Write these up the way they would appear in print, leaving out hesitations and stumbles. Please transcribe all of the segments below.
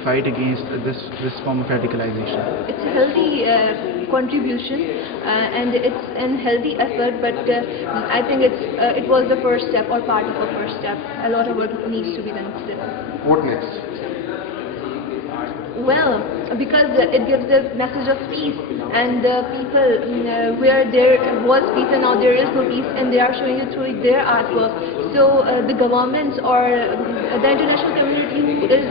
fight against this form of radicalization? It's a healthy contribution and it's a healthy effort, but I think it was the first step or part of the first step. A lot of work needs to be done still. What next? Well, because it gives a message of peace, and people where there was peace and now there is no peace, and they are showing it through their artwork. So the governments or the international community who is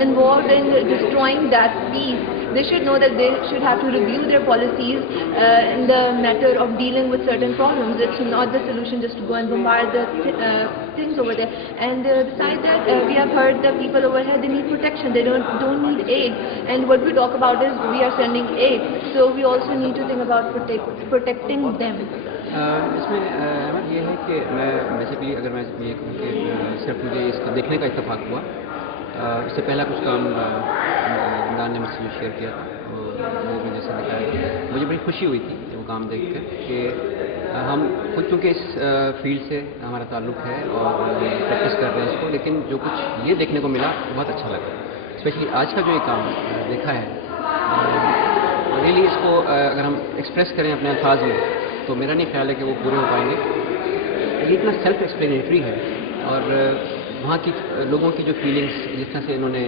involved in destroying that peace, they should know that they should have to review their policies in the matter of dealing with certain problems. It's not the solution just to go and bombard the things over there. And besides that, we have heard that people over here, they need protection, they don't need aid. And what we talk about is we are sending aid, so we also need to think about protecting them. اس میں احمد یہ ہے کہ میں basically اگر میں یہ کہوں کہ صرف مجھے اس کو دیکھنے کا اتفاق ہوا. اس سے پہلا کچھ کام عمران نے مجھ سے شیئر کیا تھا اور وہ مجھے سے دکھایا. مجھے بڑی خوشی ہوئی تھی وہ کام دیکھ کر کہ ہم خود چونکہ اس فیلڈ سے ہمارا تعلق ہے اور پریکٹس کر رہے ہیں اس کو, لیکن جو کچھ یہ دیکھنے کو ملا بہت اچھا لگا. اسپیشلی آج کا جو یہ کام دیکھا ہے, ریئلی اس کو اگر ہم ایکسپریس کریں اپنے الفاظ میں تو میرا نہیں خیال ہے کہ وہ پورے ہو پائیں گے. یہ اتنا سیلف ایکسپلینیٹری ہے اور وہاں کی لوگوں کی جو فیلنگس جس طرح سے انہوں نے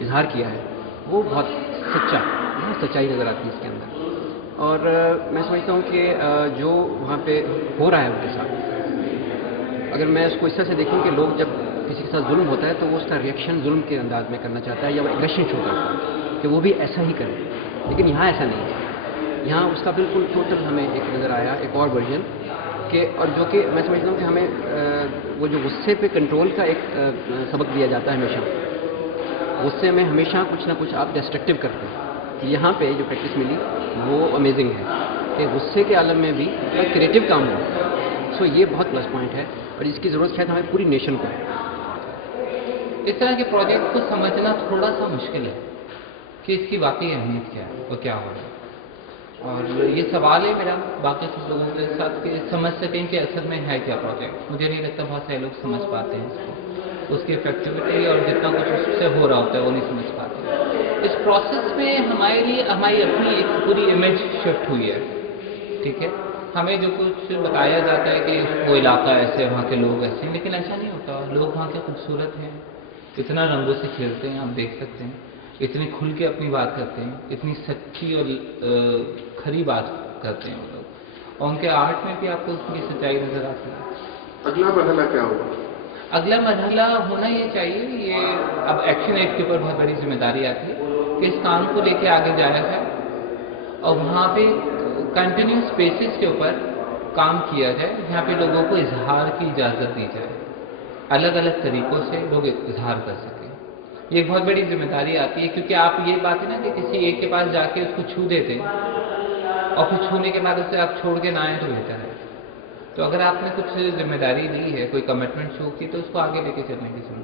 اظہار کیا ہے وہ بہت سچا, بہت سچائی نظر آتی ہے اس کے اندر. اور میں سمجھتا ہوں کہ جو وہاں پہ ہو رہا ہے ان کے ساتھ, اگر میں اس کو اس طرح سے دیکھوں کہ لوگ جب کسی کے ساتھ ظلم ہوتا ہے تو وہ اس کا ریئیکشن ظلم کے انداز میں کرنا چاہتا ہے یا وہ ایگریشن شو کرتا ہے کہ وہ بھی ایسا ہی کرے, لیکن یہاں ایسا نہیں ہے. یہاں اس کا بالکل ٹوٹل ہمیں ایک نظر آیا ایک اور ورژن کہ, اور جو کہ میں سمجھتا ہوں کہ ہمیں وہ جو غصے پہ کنٹرول کا ایک سبق دیا جاتا ہے ہمیشہ, غصے میں ہمیشہ کچھ نہ کچھ آپ ڈسٹرکٹیو کرتے ہیں. یہاں پہ جو پریکٹس ملی وہ امیزنگ ہے کہ غصے کے عالم میں بھی کریٹیو کام ہو. سو یہ بہت پلس پوائنٹ ہے اور اس کی ضرورت شاید ہمیں پوری نیشن کو ہے. اس طرح کے پروجیکٹ کو سمجھنا تھوڑا سا مشکل ہے کہ اس کی واقعی اہمیت کیا ہے اور کیا ہو رہا ہے. اور یہ سوال ہے میرا باقی کچھ لوگوں کے ساتھ کہ سمجھ سکیں کہ اصل میں ہے کیا پروجیکٹ. مجھے نہیں لگتا بہت سارے لوگ سمجھ پاتے ہیں اس کو, اس کی افیکٹیوٹی اور جتنا کچھ اس سے ہو رہا ہوتا ہے وہ نہیں سمجھ پاتے. اس پروسیس میں ہمارے لیے ہماری اپنی ایک پوری امیج شفٹ ہوئی ہے. ٹھیک ہے, ہمیں جو کچھ بتایا جاتا ہے کہ وہ علاقہ ایسے, وہاں کے لوگ ایسے ہیں, لیکن ایسا نہیں ہوتا. لوگ وہاں کے خوبصورت ہیں, اتنا رنگوں سے کھیلتے ہیں, آپ دیکھ سکتے ہیں, اتنی کھل کے اپنی بات کرتے ہیں, اتنی سچی اور کھری بات کرتے ہیں وہ لوگ, اور ان کے آرٹ میں بھی آپ کو اس کی سچائی نظر آتی ہے. اگلا مرحلہ کیا ہوگا؟ اگلا مرحلہ ہونا یہ چاہیے, یہ اب ایکشن ایڈ کے اوپر بہت بڑی ذمہ داری آتی ہے کہ اس کام کو لے کے آگے جایا جائے اور وہاں پہ کنٹینیوس بیسس کے اوپر کام کیا جائے جہاں پہ لوگوں کو اظہار کی اجازت دی جائے, الگ الگ طریقوں سے لوگ اظہار کر سکیں. یہ ایک بہت بڑی ذمہ داری آتی ہے کیونکہ آپ یہ بات ہے نا کہ کسی ایک کے پاس جا کے اس کو چھو دیتے ہیں اور پھر چھونے کے بعد اسے آپ چھوڑ کے نہ آئیں تو بہتر ہے. تو اگر آپ نے کچھ ذمہ داری لی ہے, کوئی کمٹمنٹ شو کی, تو اس کو آگے لے کے چلنے کی ضرورت ہے.